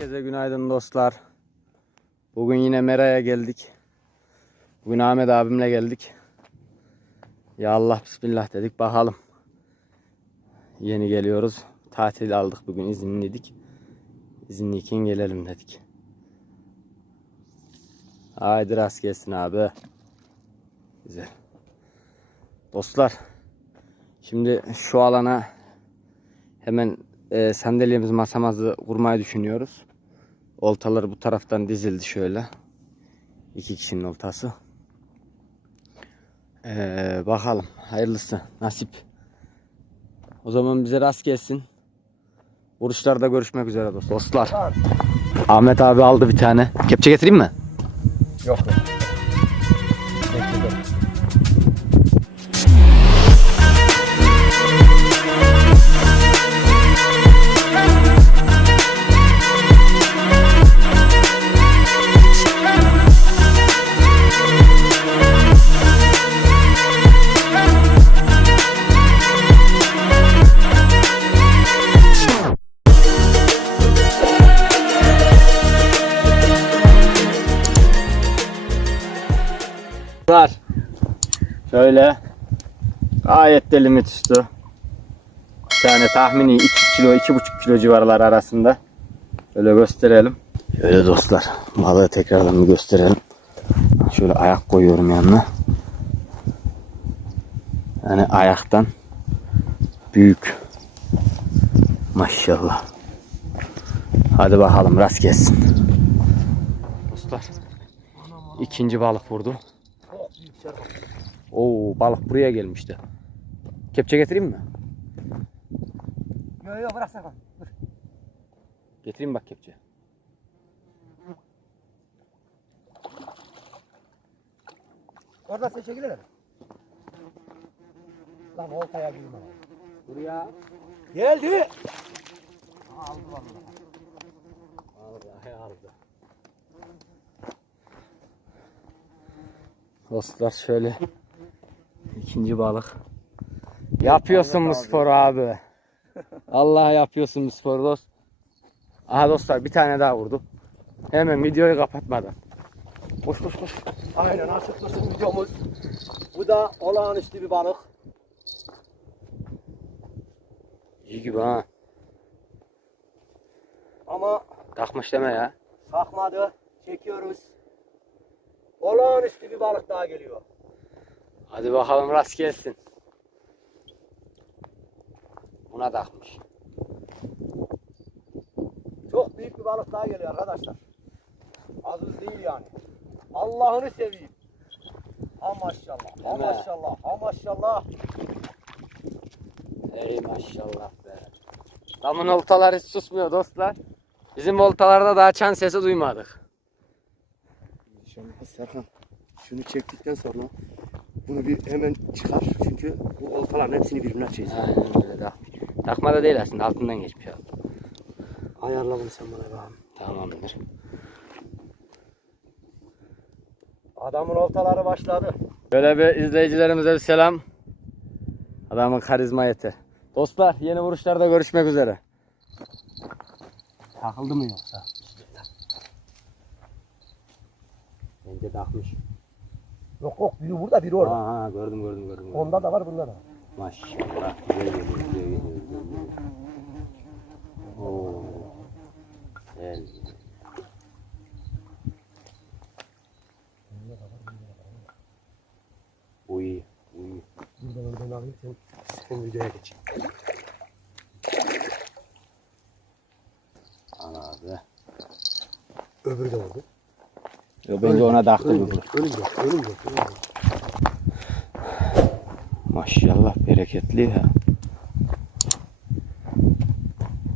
Herkese günaydın dostlar. Bugün yine Mera'ya geldik. Bugün Ahmet abimle geldik. Ya Allah bismillah dedik bakalım. Yeni geliyoruz. Tatil aldık bugün izinliydik. İzinliyken gelelim dedik. Haydi rast gelsin abi. Güzel. Dostlar. Şimdi şu alana hemen e, sandalyemizi masamızı kurmayı düşünüyoruz. Oltalar bu taraftan dizildi şöyle. İki kişinin oltası. Ee, bakalım hayırlısı nasip. O zaman bize rast gelsin. Vuruşlarda görüşmek üzere dost- dostlar. Ahmet abi aldı bir tane. Kepçe getireyim mi? Yok yok. Şöyle. Gayet de limit üstü. Bir tane tahmini 2 kilo 2,5 kilo civarlar arasında. Şöyle gösterelim. Şöyle dostlar. Balığı tekrardan bir gösterelim. Şöyle ayak koyuyorum yanına. Yani ayaktan büyük. Maşallah. Hadi bakalım rast gelsin. Dostlar. ikinci balık vurdu. Oo balık buraya gelmişti. Kepçe getireyim mi? Yok yok bırak sen kal. Dur. Getireyim bak kepçe. Oradan sen çekilir mi? Lan oltaya girme. Buraya Geldi. Vallahi aldı. Dostlar şöyle ikinci balık. Yapıyorsun bu sporu abi. Allah yapıyorsun bu sporu dost. Aha dostlar bir tane daha vurdu. Hemen videoyu kapatmadan. Koş koş koş. Aynen asıklırsın videomuz. Bu da olağanüstü bir balık. İyi gibi ha. Ama Takmış deme ya. kalkmadı. Çekiyoruz. Olağanüstü bir balık daha geliyor. Hadi bakalım rast gelsin. Buna takmış. Çok büyük bir balık daha geliyor arkadaşlar. Az uz değil yani. Allah'ını seveyim. Ha maşallah. Ha maşallah. Ha maşallah. Ey maşallah be. Damın oltalar hiç susmuyor dostlar. Bizim oltalarda daha çan sesi duymadık. Şimdi Serkan şunu çektikten sonra bunu bir hemen çıkar. Çünkü bu oltaların hepsini birbirine açacağız. Aynen öyle takmış. Takma da değil aslında altından geçmiş abi. Ayarla bunu sen bana bakalım. Tamamdır. Adamın oltaları başladı. Böyle bir izleyicilerimize bir selam. Adamın karizma yeter. Dostlar yeni vuruşlarda görüşmek üzere. Takıldı mı yoksa? Bence takmış. Yok yok biri burada biri orada. Ha, ha gördüm gördüm gördüm. gördüm. Onda da var bunda da. Maşallah güzel geliyor güzel geliyor. Güzel geliyor. Oo. Güzel. Uy, uy. Buradan oradan alayım sen, sen videoya geç. Ana abi. Öbürü de oldu. Yo, bence ona taktı bu. Önümde, önümde, önümde, önümde. Maşallah bereketli ya.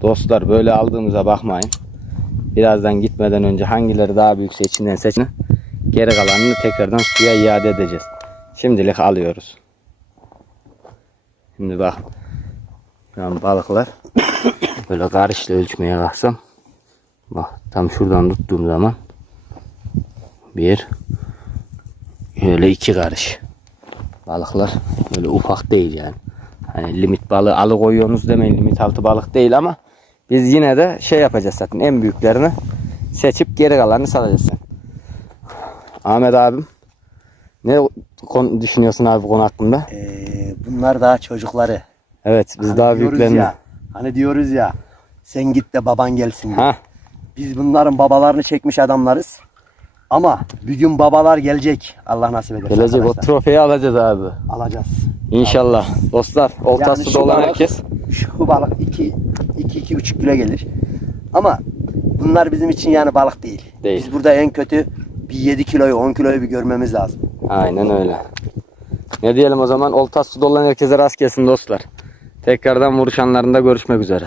Dostlar böyle aldığımıza bakmayın. Birazdan gitmeden önce hangileri daha büyükse içinden seçin. Geri kalanını tekrardan suya iade edeceğiz. Şimdilik alıyoruz. Şimdi bak. Şu balıklar böyle karışla ölçmeye kalksam bak tam şuradan tuttuğum zaman bir şöyle iki karış balıklar öyle ufak değil yani. Hani limit balığı alıkoyuyorsunuz demeyin limit altı balık değil ama biz yine de şey yapacağız zaten en büyüklerini seçip geri kalanını salacağız. Ahmet abim ne düşünüyorsun abi konu hakkında? Ee, bunlar daha çocukları. Evet biz Hani daha büyüklerini. Ya, hani diyoruz ya sen git de baban gelsin. Ha Biz bunların babalarını çekmiş adamlarız. Ama bir gün babalar gelecek. Allah nasip ederse gelecek o arkadaşlar. trofeyi alacağız abi. Alacağız. İnşallah. Dostlar oltası Yani şu da olan balık- herkes. Şu balık 2 2 2,5 kilo gelir. Ama bunlar bizim için yani balık değil. Değil. Biz burada en kötü bir 7 kiloyu 10 kiloyu bir görmemiz lazım. Aynen öyle. Ne diyelim o zaman oltası suda olan herkese rast gelsin dostlar. Tekrardan vuruşanlarında görüşmek üzere.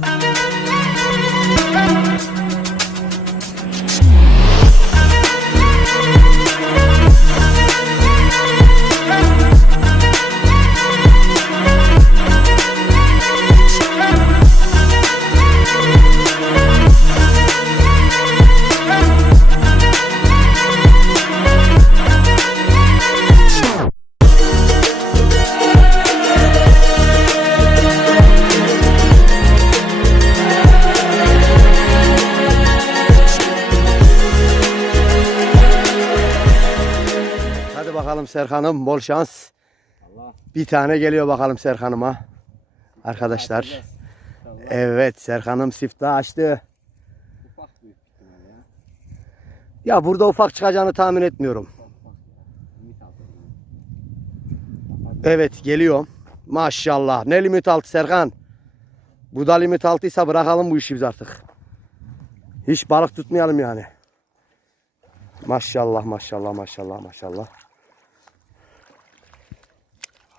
Hadi bakalım Serkan'ım bol şans. Bir tane geliyor bakalım Serkan'ıma. Arkadaşlar. Evet Serkan'ım siftah açtı. Ya burada ufak çıkacağını tahmin etmiyorum. Evet geliyor. Maşallah. Ne limit altı Serkan. Bu da limit altıysa bırakalım bu işi biz artık. Hiç balık tutmayalım yani. Maşallah maşallah maşallah maşallah.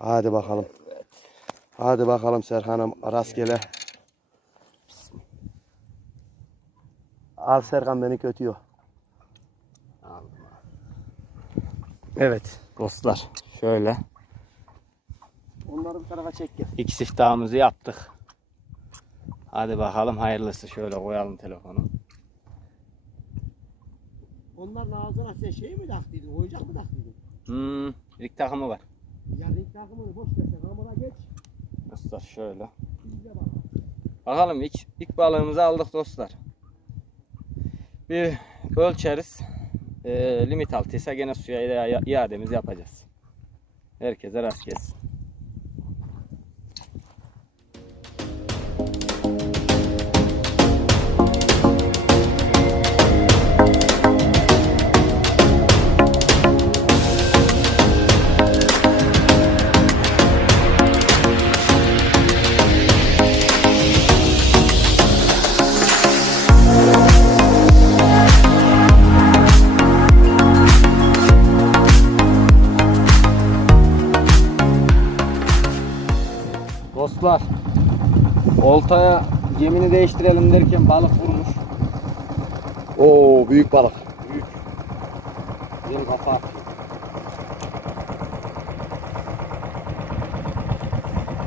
Hadi bakalım. Hadi bakalım Serkan'ım rastgele. Al Serkan beni kötüyor. Evet. Dostlar şöyle Onları bir tarafa çek gel. İlk siftahımızı yaptık. Hadi bakalım hayırlısı. Şöyle koyalım telefonu. Onların ağzına sen şey mi taktıydın? Oyuncak mı taktıydın? Hmm, ilk takımı var. Ya renk takımını boş ver sen hamura geç. Dostlar şöyle. İyice bak. Bakalım ilk, ilk balığımızı aldık dostlar. Bir ölçeriz. Ee, limit altıysa gene suya iademizi yapacağız. Herkese rast gelsin. Dostlar oltaya yemini değiştirelim derken balık vurmuş. Oo büyük balık. Benim kafa atıyor.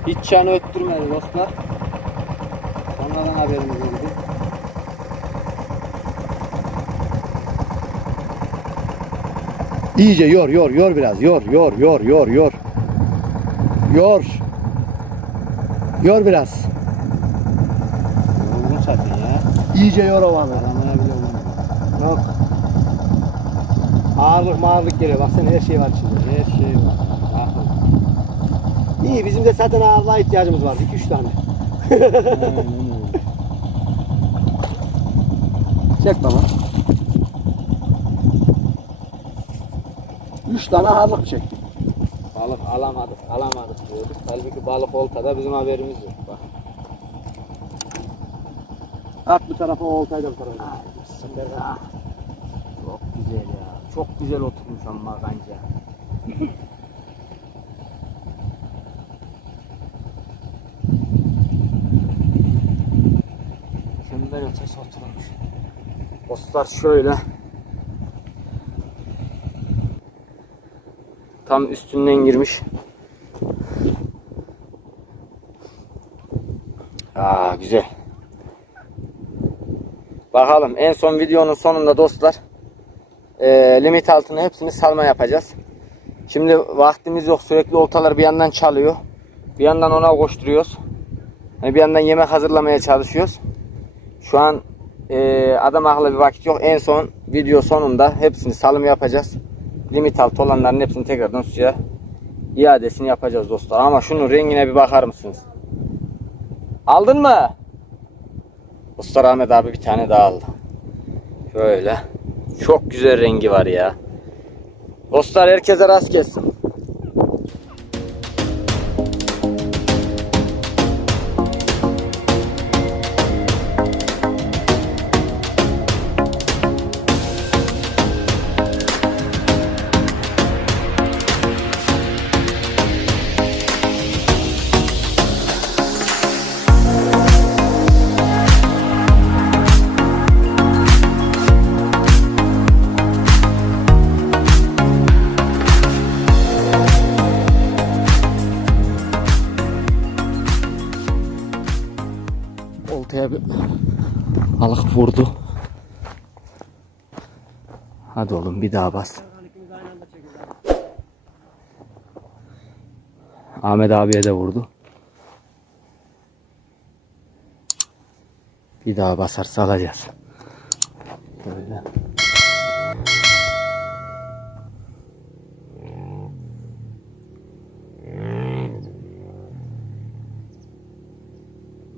Hiç çanı öttürmedi dostlar. Sonradan haberimiz oldu. İyice yor yor yor biraz. Yor yor yor yor yor. Yor. Yor biraz. Yorgun zaten ya. İyice yor o balığı. Alamaya bile olmadı. Yok. Ağırlık mağırlık geliyor. Baksana her şey var içinde. Her şey var. Bakın. İyi bizim de zaten ağırlığa ihtiyacımız var. 2-3 tane. Aynen öyle. Çek baba. 3 tane ağırlık çektik. Balık alamadık, alamadık diyorduk. Halbuki balık oltada bizim haberimiz yok. Bak. At bu tarafa o oltayla bu tarafa. Bismillah. Çok güzel ya. Çok güzel oturmuş ama bence. Mükemmel ötesi oturmuş. Dostlar şöyle. Tam üstünden girmiş. Aa güzel. Bakalım en son videonun sonunda dostlar e, limit altına hepsini salma yapacağız. Şimdi vaktimiz yok sürekli oltalar bir yandan çalıyor. Bir yandan ona koşturuyoruz. Yani bir yandan yemek hazırlamaya çalışıyoruz. Şu an e, adam akıllı bir vakit yok. En son video sonunda hepsini salım yapacağız. Limit altı olanların hepsini tekrardan suya iadesini yapacağız dostlar. Ama şunun rengine bir bakar mısınız? Aldın mı? Usta Ahmet abi bir tane daha aldı. Şöyle. Çok güzel rengi var ya. Dostlar herkese rast gelsin. Oltaya bir balık vurdu. Hadi oğlum bir daha bas. Ahmet abiye de vurdu. Bir daha basarsa alacağız. Böyle.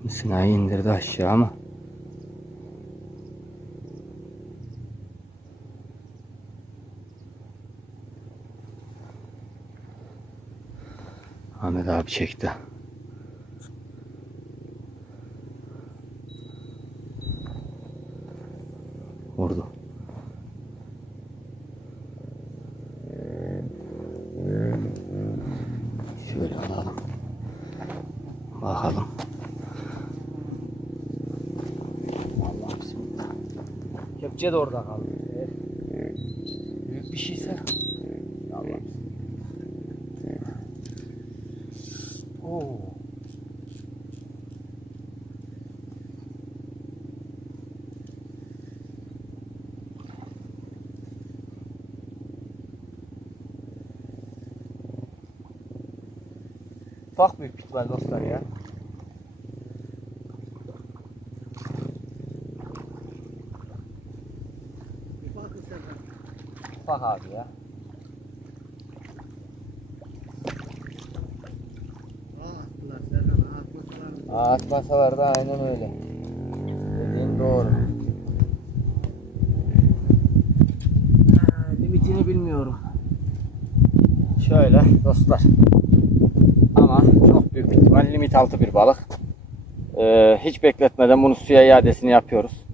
Misinayı indirdi aşağı ama. Ahmet abi çekti. Kepçe de orada kaldı. Evet. Büyük bir şeyse. Allah'ım. Oo. Ufak bir pit var dostlar ya. Ufak abi ya. Ağaç masalarda aynen öyle. Dediğin doğru. Ha, Limitini bilmiyorum. Şöyle dostlar. Ama çok büyük ihtimal limit altı bir balık. Ee, hiç bekletmeden bunu suya iadesini yapıyoruz.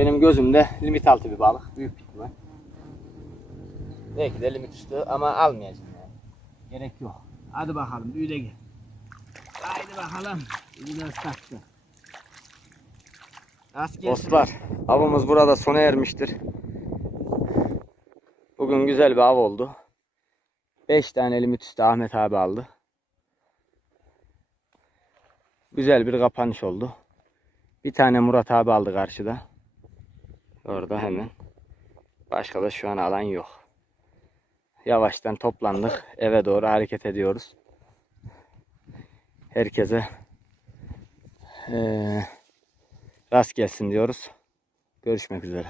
Benim gözümde limit altı bir balık. Büyük bir. Belki de limit üstü ama almayacağım yani. Gerek yok. Hadi bakalım büyü de gel. Haydi bakalım. Biraz taktı. Dostlar avımız burada sona ermiştir. Bugün güzel bir av oldu. 5 tane limit üstü Ahmet abi aldı. Güzel bir kapanış oldu. Bir tane Murat abi aldı karşıda. Orada hemen. Başka da şu an alan yok. Yavaştan toplandık. Eve doğru hareket ediyoruz. Herkese ee, rast gelsin diyoruz. Görüşmek üzere.